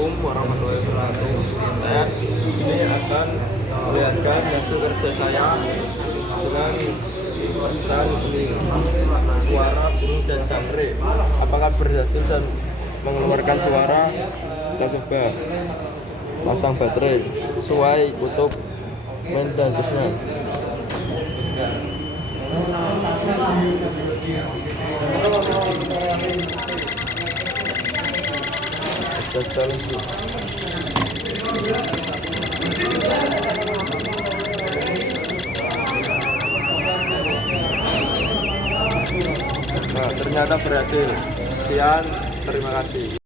Assalamualaikum warahmatullahi wabarakatuh. Saya di sini akan melihatkan hasil kerja saya dengan percintaan ini suara burung dan jangkrik. Apakah berhasil dan mengeluarkan suara? Kita coba pasang baterai sesuai kutub main dan busnya. Nah, ternyata berhasil. Sekian, terima kasih.